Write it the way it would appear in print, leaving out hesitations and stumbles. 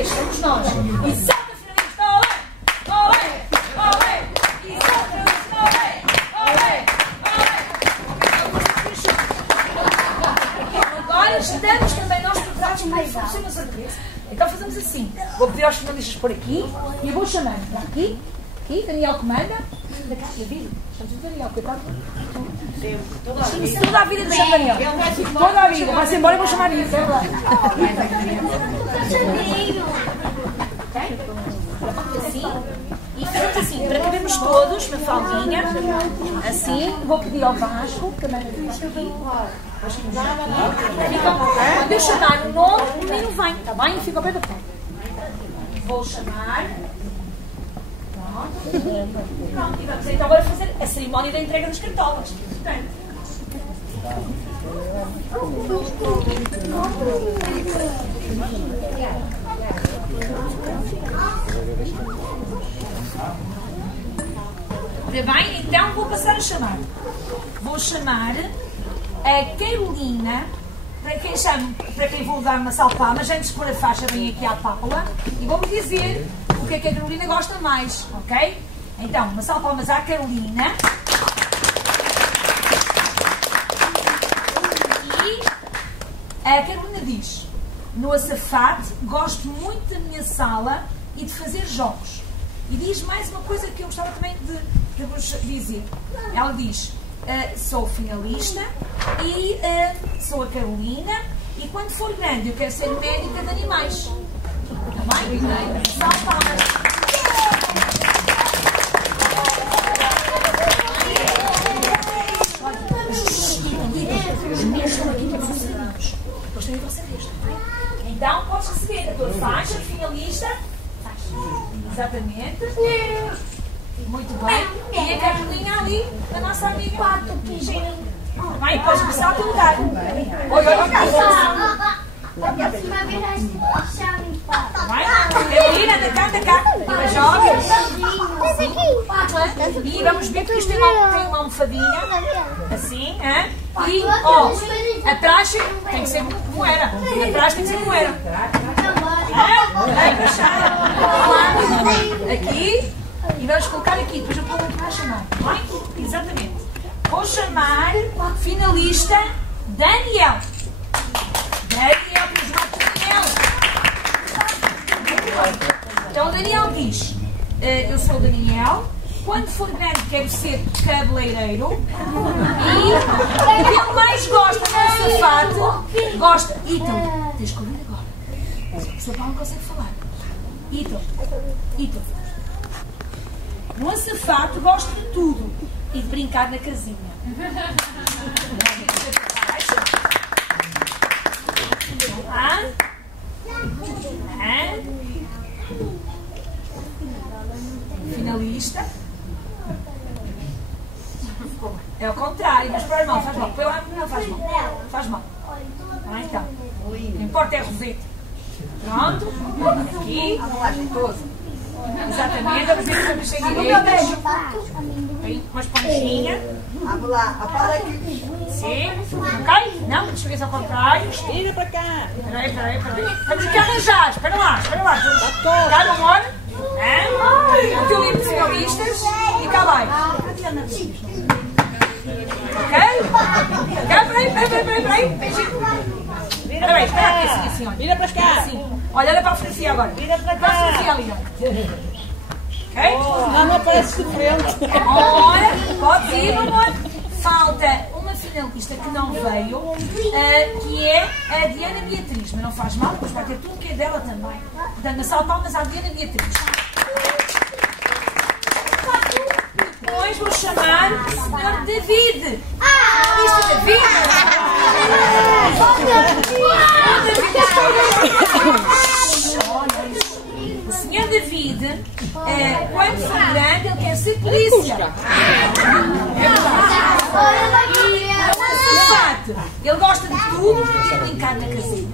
vez, somos nós. E salta finalista, olé, olé, olé. E salta finalista, olé, olé, olé. Agora estamos também nós preparados para isso. Funciona outra vez. Então fazemos assim. Vou pedir aos finalistas por aqui e eu vou chamando. Aqui, aqui, Daniel comanda. David, estamos a Daniel, coitado. Toda a vida do São Daniel. Toda a vida. Vai-se embora e vou chamar isso. É verdade. Assim. E fazemos assim, para cabermos todos, na faldinha. Assim. Vou pedir ao Vasco, que também não está aqui. Quando eu chamar o nome, o menino vem, está bem? E fica ao pé da porta. Vou chamar. Pronto, e vamos então agora fazer a cerimónia da entrega das cartolas. Ora bem, então vou passar a chamar. Vou chamar a Carolina, para quem vou dar uma salva de palmas, antes de pôr a faixa, vem aqui à Paula e vou-me dizer o que é que a Carolina gosta mais, ok? Então, uma salva de palmas à Carolina. E a Carolina diz: no Açafate gosto muito da minha sala e de fazer jogos. E diz mais uma coisa que eu gostava também de vos dizer. Ela diz: sou finalista e sou a Carolina e quando for grande eu quero ser médica de animais. Está bem? Salve palmas. Os meus estão aqui para funcionários. Depois também vão saber, está bem? Então podes receber a tua faixa de finalista. Exatamente. Muito bem. E a Carolina ali, a nossa amiga. Vai, depois começar a teu lugar. Oi, vai. Carolina, anda cá. Joga. E vamos ver que isto tem uma almofadinha. Assim, hein? E, ó, atrás tem que ser como era. Atrás tem que ser como era. Aqui. E vamos colocar aqui, depois eu vou a chamar. Bem? Exatamente. Vou chamar finalista Daniel. Daniel, que nos mata Daniel. Então o Daniel diz: eu sou o Daniel, quando for grande quero ser cabeleireiro. E o que ele mais gosta no Açafate, gosta. Ítalo, tens que ouvir agora. O seu pai não consegue falar. Ítalo. No Açafate gosto de tudo e de brincar na casinha. Finalista. É o contrário, mas para mal, faz mal. Não faz mal. Então. O que importa é a roseta. Pronto. Aqui. Exatamente, vamos ver se vamos seguir direitas. Umas ponchinhas. Vamos lá, apara aqui. Sim, ok? Não, deixa eu ver se ao contrário. Vira para cá. Peraí. Estamos aqui a arranjar, espera lá. Calma, amor. O teu livro de finalistas e cá vai. Ok? Peraí. Espera aqui, assim, olha. Vira para cá. Olha para a fotografia agora. Vira para cá. Para a fotografia ali, ok? Não aparece de frente. Ora, pode ir, amor. Falta uma finalista que não veio, que é a Diana Beatriz. Mas não faz mal, depois vai ter tudo que é dela também. Portanto, uma salva de palmas à Diana Beatriz. Depois vou chamar o Sr. David. Finalista David. O Sr. David, quando for grande, ele quer ser polícia. É verdade. E ele gosta de tudo e de brincar na casinha.